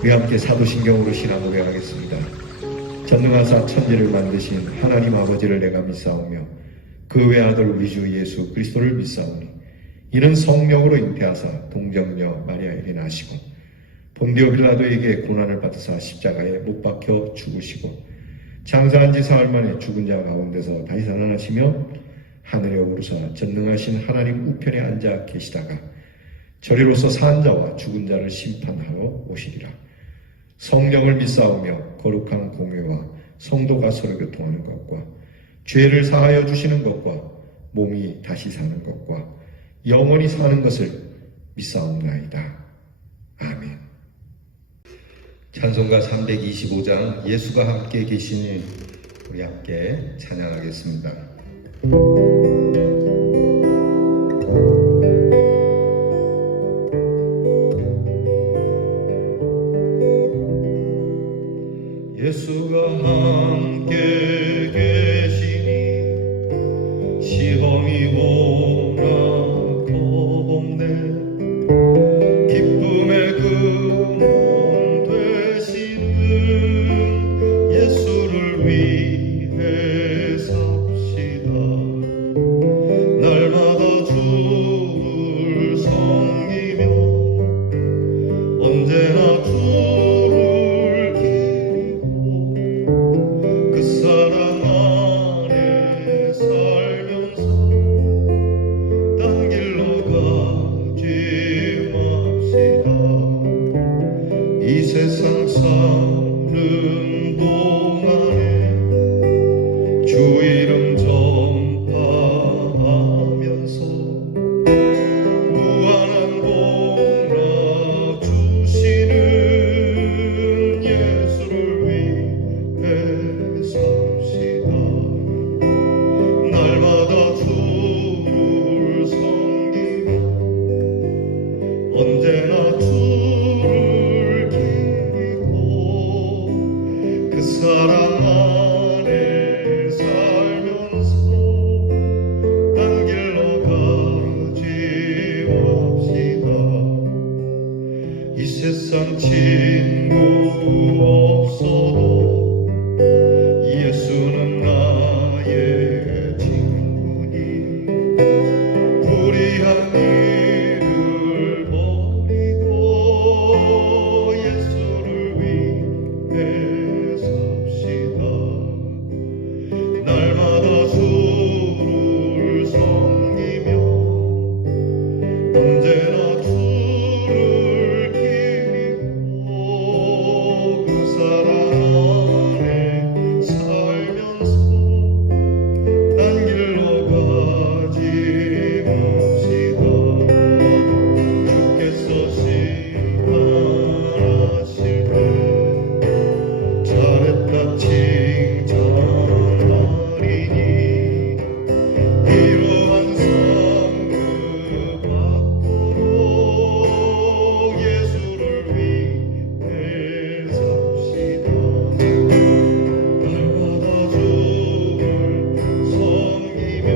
우리 함께 사도신경으로 신앙 고백하겠습니다. 전능하사 천지를 만드신 하나님 아버지를 내가 믿사오며 그 외아들 우리 주 예수 그리스도를 믿사오니 이는 성령으로 잉태하사 동정녀 마리아에게 나시고 본디오 빌라도에게 고난을 받으사 십자가에 못 박혀 죽으시고 장사한 지 사흘 만에 죽은 자 가운데서 다시 살아나시며 하늘에 오르사 전능하신 하나님 우편에 앉아 계시다가 저리로서 산 자와 죽은 자를 심판하러 오시리라. 성령을 믿사오며 거룩한 공회와 성도가 서로 교통하는 것과 죄를 사하여 주시는 것과 몸이 다시 사는 것과 영원히 사는 것을 믿사옵나이다. 아멘. 찬송가 325장 예수가 함께 계시니 우리 함께 찬양하겠습니다. 예수가 함께 계시니 시험이 오나 겁없네. 기쁨의 근원 되시는 예수를 위해 삽시다. 날마다 주를 섬기며 언제나 주를 그 사랑 안에 살면서 딴 길로 가지 맙시다. 이 세상 사는 동안에 주 이름 전파하면서 무한한 복락 주시는 예수를 위해 삽시다. 날마다 주를 섬기며 언제나 주를 기리고 그 사랑 안에 살면서 딴 길로 가지 맙시다. 이 세상 친구 없어도 예수는 나의 친구니 불의한 일을 버리고 예수를 위해 삽시다. 날마다 주를 섬기며 언제나 주를 기리고 그 사랑 안에 살면서 딴 길로 가지 맙시다. 주께서 심판하실 때 잘했다 칭찬하리니 이러한 상급 받도록 예수를 위해 삽시다. 날마다 주를 섬기며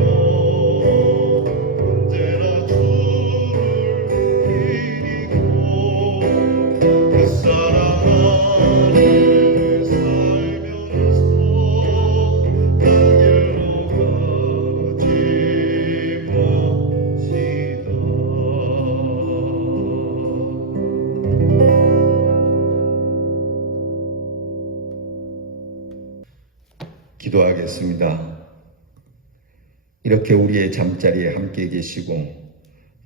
언제나 주를 기리고 그 사랑 안에 살면서 딴 길로 가지 맙시다. 기도하겠습니다. 이렇게 우리의 잠자리에 함께 계시고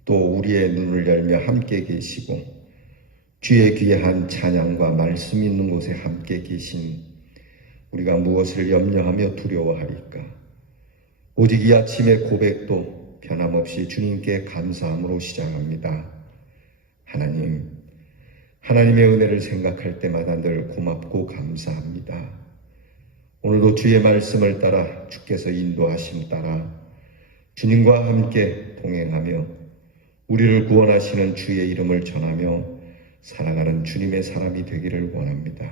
또 우리의 눈을 열며 함께 계시고 주의 귀한 찬양과 말씀 있는 곳에 함께 계신 우리가 무엇을 염려하며 두려워하리까? 오직 이 아침의 고백도 변함없이 주님께 감사함으로 시작합니다. 하나님, 하나님의 은혜를 생각할 때마다 늘 고맙고 감사합니다. 오늘도 주의 말씀을 따라 주께서 인도하심 따라 주님과 함께 동행하며 우리를 구원하시는 주의 이름을 전하며 살아가는 주님의 사람이 되기를 원합니다.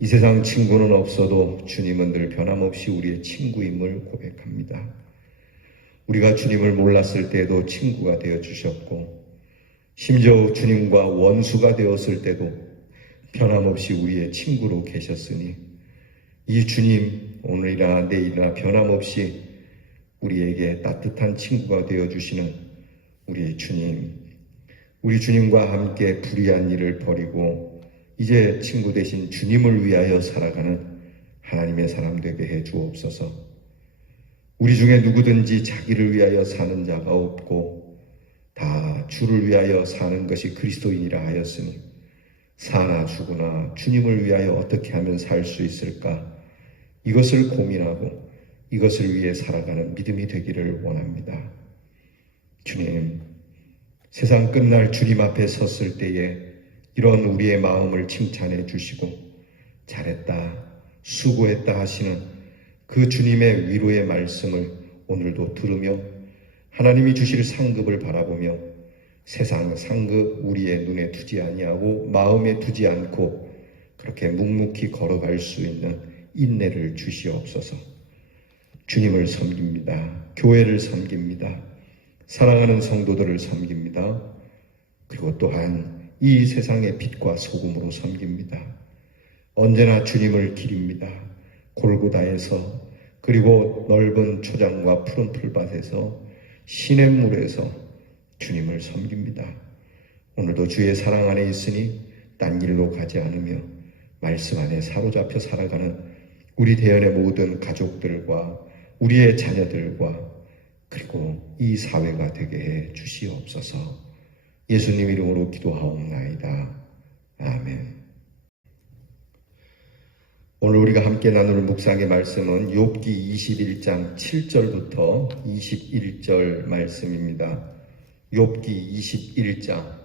이 세상 친구는 없어도 주님은 늘 변함없이 우리의 친구임을 고백합니다. 우리가 주님을 몰랐을 때에도 친구가 되어주셨고 심지어 주님과 원수가 되었을 때도 변함없이 우리의 친구로 계셨으니 이 주님 오늘이나 내일이나 변함없이 우리에게 따뜻한 친구가 되어주시는 우리의 주님, 우리 주님과 함께 불의한 일을 버리고 이제 친구 되신 주님을 위하여 살아가는 하나님의 사람 되게 해 주옵소서. 우리 중에 누구든지 자기를 위하여 사는 자가 없고 다 주를 위하여 사는 것이 그리스도인이라 하였으니 사나 죽으나 주님을 위하여 어떻게 하면 살 수 있을까? 이것을 고민하고 이것을 위해 살아가는 믿음이 되기를 원합니다. 주님, 세상 끝날 주님 앞에 섰을 때에 이런 우리의 마음을 칭찬해 주시고 잘했다, 수고했다 하시는 그 주님의 위로의 말씀을 오늘도 들으며 하나님이 주실 상급을 바라보며 세상 상급 우리의 눈에 두지 아니하고 마음에 두지 않고 그렇게 묵묵히 걸어갈 수 있는 인내를 주시옵소서. 주님을 섬깁니다. 교회를 섬깁니다. 사랑하는 성도들을 섬깁니다. 그리고 또한 이 세상의 빛과 소금으로 섬깁니다. 언제나 주님을 기립니다. 골고다에서 그리고 넓은 초장과 푸른 풀밭에서 시냇물에서 주님을 섬깁니다. 오늘도 주의 사랑 안에 있으니 딴 길로 가지 않으며 말씀 안에 사로잡혀 살아가는 우리 대연의 모든 가족들과 우리의 자녀들과 그리고 이 사회가 되게 해 주시옵소서. 예수님 이름으로 기도하옵나이다. 아멘. 오늘 우리가 함께 나눌 묵상의 말씀은 욥기 21장 7절부터 21절 말씀입니다. 욥기 21장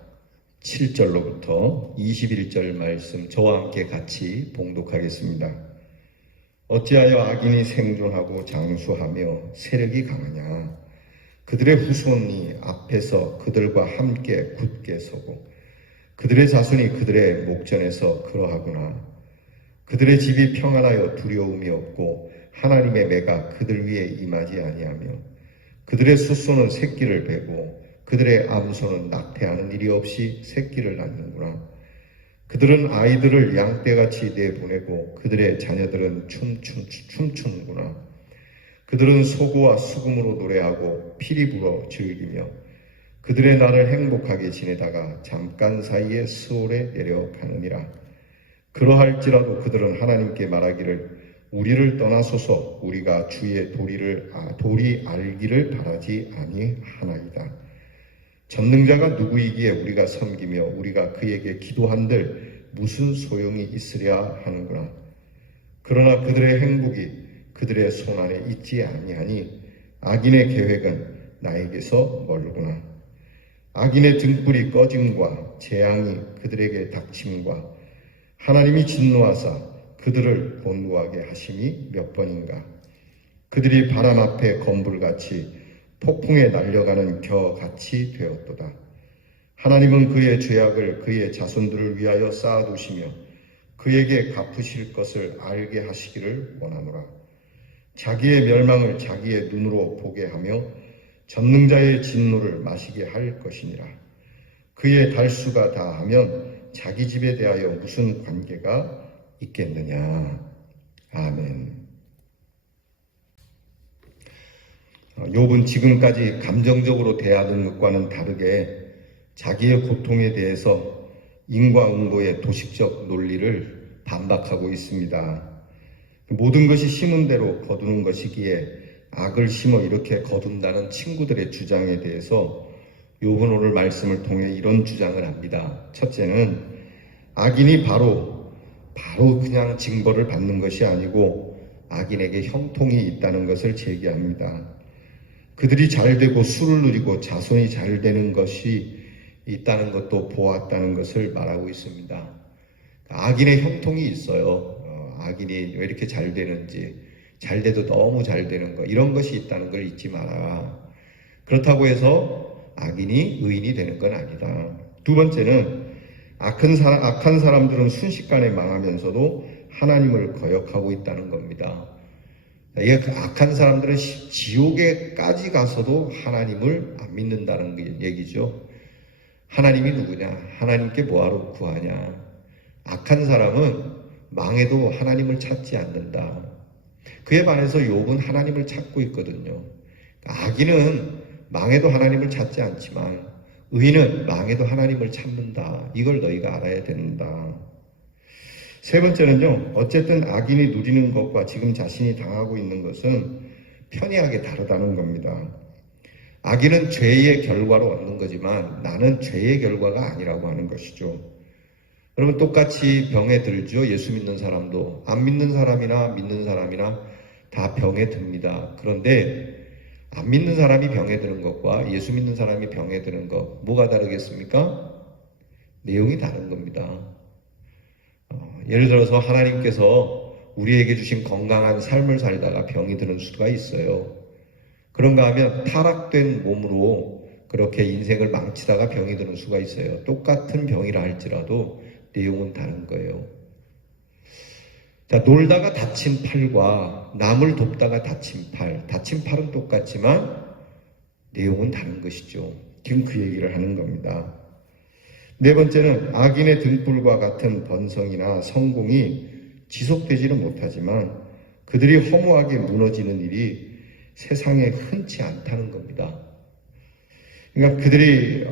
7절로부터 21절 말씀 저와 함께 같이 봉독하겠습니다. 어찌하여 악인이 생존하고 장수하며 세력이 강하냐? 그들의 후손이 앞에서 그들과 함께 굳게 서고 그들의 자손이 그들의 목전에서 그러하구나. 그들의 집이 평안하여 두려움이 없고 하나님의 매가 그들 위에 임하지 아니하며 그들의 숫소는 새끼를 베고 그들의 암소는 낙태하는 일이 없이 새끼를 낳는구나. 그들은 아이들을 양떼같이 내보내고 그들의 자녀들은 춤추는구나. 그들은 소고와 수금으로 노래하고 피리 불어 즐기며 그들의 날을 행복하게 지내다가 잠깐 사이에 스올에 내려가느니라. 그러할지라도 그들은 하나님께 말하기를 우리를 떠나소서. 우리가 주의 도리 알기를 바라지 아니하나이다. 전능자가 누구이기에 우리가 섬기며 우리가 그에게 기도한들 무슨 소용이 있으랴 하는구나. 그러나 그들의 행복이 그들의 손 안에 있지 아니하니 악인의 계획은 나에게서 멀구나. 악인의 등불이 꺼짐과 재앙이 그들에게 닥침과 하나님이 진노하사 그들을 곤고하게 하심이 몇 번인가. 그들이 바람 앞에 검불같이 폭풍에 날려가는 겨같이 되었도다. 하나님은 그의 죄악을 그의 자손들을 위하여 쌓아두시며 그에게 갚으실 것을 알게 하시기를 원하노라. 자기의 멸망을 자기의 눈으로 보게 하며 전능자의 진노를 마시게 할 것이니라. 그의 달수가 다하면 자기 집에 대하여 무슨 관계가 있겠느냐. 아멘. 욥은 지금까지 감정적으로 대하던 것과는 다르게 자기의 고통에 대해서 인과응보의 도식적 논리를 반박하고 있습니다. 모든 것이 심은 대로 거두는 것이기에 악을 심어 이렇게 거둔다는 친구들의 주장에 대해서 욥은 오늘 말씀을 통해 이런 주장을 합니다. 첫째는 악인이 바로 그냥 징벌을 받는 것이 아니고 악인에게 형통이 있다는 것을 제기합니다. 그들이 잘되고 수를 누리고 자손이 잘되는 것이 있다는 것도 보았다는 것을 말하고 있습니다. 악인의 형통이 있어요. 악인이 왜 이렇게 잘되는지, 잘돼도 너무 잘되는 것, 이런 것이 있다는 걸 잊지 마라. 그렇다고 해서 악인이 의인이 되는 건 아니다. 두 번째는 악한 사람들은 순식간에 망하면서도 하나님을 거역하고 있다는 겁니다. 악한 사람들은 지옥에까지 가서도 하나님을 안 믿는다는 얘기죠. 하나님이 누구냐? 하나님께 뭐하러 구하냐? 악한 사람은 망해도 하나님을 찾지 않는다. 그에 반해서 욥은 하나님을 찾고 있거든요. 악인은 망해도 하나님을 찾지 않지만 의인은 망해도 하나님을 찾는다. 이걸 너희가 알아야 된다. 세 번째는요, 어쨌든 악인이 누리는 것과 지금 자신이 당하고 있는 것은 편이하게 다르다는 겁니다. 악인은 죄의 결과로 얻는 거지만 나는 죄의 결과가 아니라고 하는 것이죠. 여러분, 똑같이 병에 들죠. 예수 믿는 사람도 안 믿는 사람이나 믿는 사람이나 다 병에 듭니다. 그런데 안 믿는 사람이 병에 드는 것과 예수 믿는 사람이 병에 드는 것, 뭐가 다르겠습니까? 내용이 다른 겁니다. 예를 들어서 하나님께서 우리에게 주신 건강한 삶을 살다가 병이 드는 수가 있어요. 그런가 하면 타락된 몸으로 그렇게 인생을 망치다가 병이 드는 수가 있어요. 똑같은 병이라 할지라도 내용은 다른 거예요. 자, 놀다가 다친 팔과 남을 돕다가 다친 팔은 똑같지만 내용은 다른 것이죠. 지금 그 얘기를 하는 겁니다. 네 번째는 악인의 등불과 같은 번성이나 성공이 지속되지는 못하지만 그들이 허무하게 무너지는 일이 세상에 흔치 않다는 겁니다. 그러니까 그들이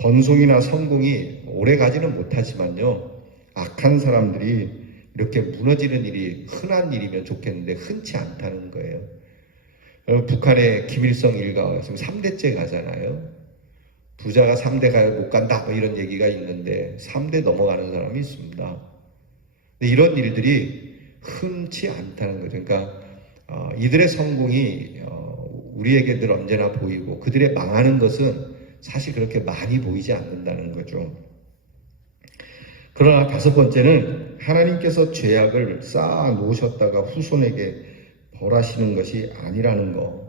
번성이나 성공이 오래 가지는 못하지만요, 악한 사람들이 이렇게 무너지는 일이 흔한 일이면 좋겠는데 흔치 않다는 거예요. 북한의 김일성 일가가 지금 3대째 가잖아요. 부자가 3대 못 간다 뭐 이런 얘기가 있는데 3대 넘어가는 사람이 있습니다. 근데 이런 일들이 흔치 않다는 거죠. 그러니까 이들의 성공이 우리에게 늘 언제나 보이고 그들의 망하는 것은 사실 그렇게 많이 보이지 않는다는 거죠. 그러나 다섯 번째는 하나님께서 죄악을 쌓아 놓으셨다가 후손에게 벌하시는 것이 아니라는 것.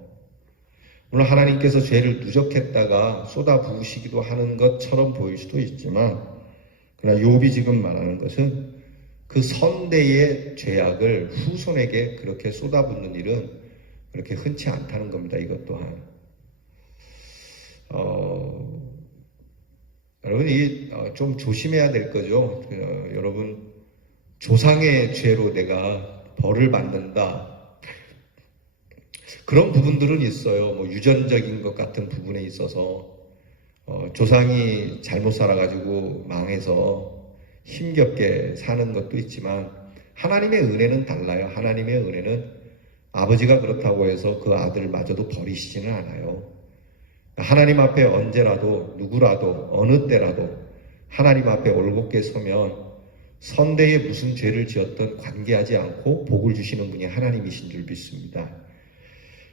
물론 하나님께서 죄를 누적했다가 쏟아 부으시기도 하는 것처럼 보일 수도 있지만, 그러나 욥이 지금 말하는 것은 그 선대의 죄악을 후손에게 그렇게 쏟아붓는 일은 그렇게 흔치 않다는 겁니다. 이것 또한. 여러분, 좀 조심해야 될 거죠. 여러분, 조상의 죄로 내가 벌을 받는다. 그런 부분들은 있어요. 뭐 유전적인 것 같은 부분에 있어서 조상이 잘못 살아가지고 망해서 힘겹게 사는 것도 있지만 하나님의 은혜는 달라요. 하나님의 은혜는 아버지가 그렇다고 해서 그 아들마저도 버리시지는 않아요. 하나님 앞에 언제라도 누구라도 어느 때라도 하나님 앞에 올곧게 서면 선대에 무슨 죄를 지었던 관계하지 않고 복을 주시는 분이 하나님이신 줄 믿습니다.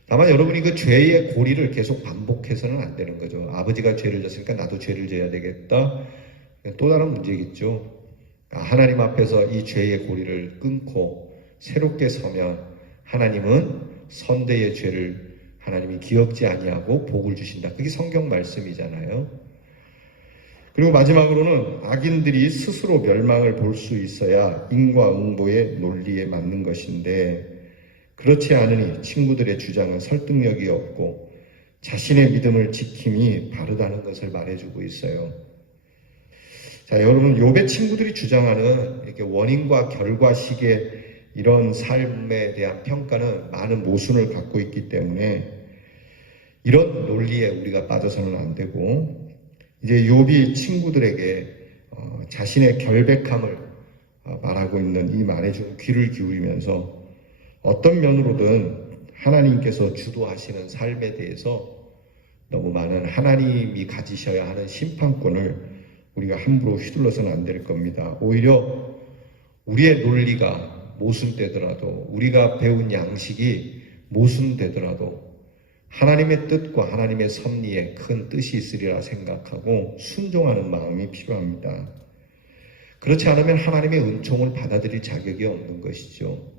다만 여러분이 그 죄의 고리를 계속 반복해서는 안 되는 거죠. 아버지가 죄를 졌으니까 나도 죄를 져야 되겠다. 또 다른 문제겠죠. 하나님 앞에서 이 죄의 고리를 끊고 새롭게 서면 하나님은 선대의 죄를 하나님이 기억지 아니하고 복을 주신다. 그게 성경 말씀이잖아요. 그리고 마지막으로는 악인들이 스스로 멸망을 볼 수 있어야 인과응보의 논리에 맞는 것인데 그렇지 않으니 친구들의 주장은 설득력이 없고 자신의 믿음을 지킴이 바르다는 것을 말해주고 있어요. 자, 여러분, 욥의 친구들이 주장하는 이렇게 원인과 결과식의 이런 삶에 대한 평가는 많은 모순을 갖고 있기 때문에 이런 논리에 우리가 빠져서는 안 되고, 이제 욥이 친구들에게 자신의 결백함을 말하고 있는 이 말에 좀 귀를 기울이면서 어떤 면으로든 하나님께서 주도하시는 삶에 대해서 너무 많은 하나님이 가지셔야 하는 심판권을 우리가 함부로 휘둘러서는 안 될 겁니다. 오히려 우리의 논리가 모순되더라도, 우리가 배운 양식이 모순되더라도 하나님의 뜻과 하나님의 섭리에 큰 뜻이 있으리라 생각하고 순종하는 마음이 필요합니다. 그렇지 않으면 하나님의 은총을 받아들일 자격이 없는 것이죠.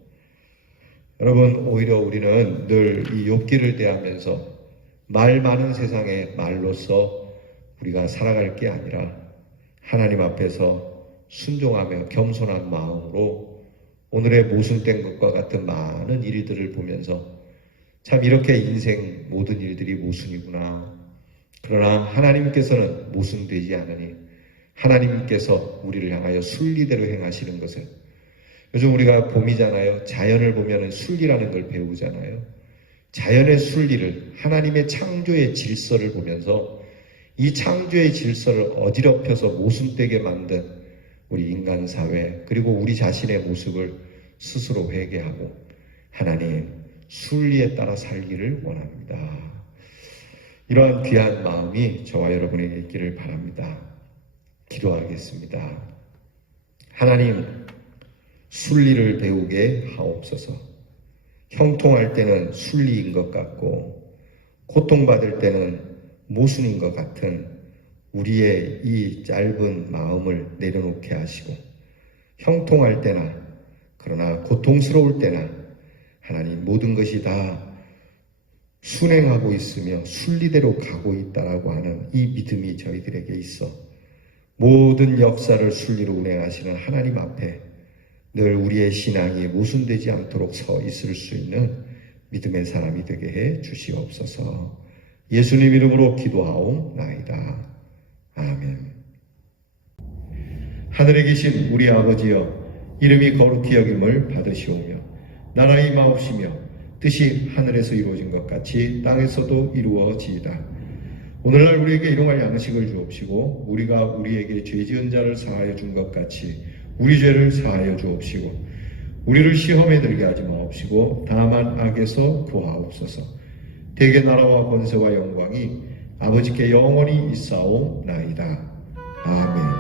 여러분, 오히려 우리는 늘 이 욥기를 대하면서 말 많은 세상의 말로서 우리가 살아갈 게 아니라 하나님 앞에서 순종하며 겸손한 마음으로 오늘의 모순된 것과 같은 많은 일들을 보면서 참 이렇게 인생 모든 일들이 모순이구나. 그러나 하나님께서는 모순되지 않으니 하나님께서 우리를 향하여 순리대로 행하시는 것을, 요즘 우리가 봄이잖아요. 자연을 보면 순리라는 걸 배우잖아요. 자연의 순리를, 하나님의 창조의 질서를 보면서 이 창조의 질서를 어지럽혀서 모순되게 만든 우리 인간 사회, 그리고 우리 자신의 모습을 스스로 회개하고 하나님 순리에 따라 살기를 원합니다. 이러한 귀한 마음이 저와 여러분에게 있기를 바랍니다. 기도하겠습니다. 하나님, 순리를 배우게 하옵소서. 형통할 때는 순리인 것 같고 고통받을 때는 모순인 것 같은 우리의 이 짧은 마음을 내려놓게 하시고, 형통할 때나 그러나 고통스러울 때나 하나님 모든 것이 다 순행하고 있으며 순리대로 가고 있다라고 하는 이 믿음이 저희들에게 있어 모든 역사를 순리로 운행하시는 하나님 앞에 늘 우리의 신앙이 모순되지 않도록 서 있을 수 있는 믿음의 사람이 되게 해 주시옵소서. 예수님 이름으로 기도하옵나이다. 아멘. 하늘에 계신 우리 아버지여, 이름이 거룩히 여김을 받으시오며 나라의 임하옵시며 뜻이 하늘에서 이루어진 것 같이 땅에서도 이루어지이다. 오늘날 우리에게 일용할 양식을 주옵시고 우리가 우리에게 죄 지은 자를 사하여 준 것 같이 우리 죄를 사하여 주옵시고 우리를 시험에 들게 하지 마옵시고 다만 악에서 구하옵소서. 대개 나라와 권세와 영광이 아버지께 영원히 있사옵나이다. 아멘.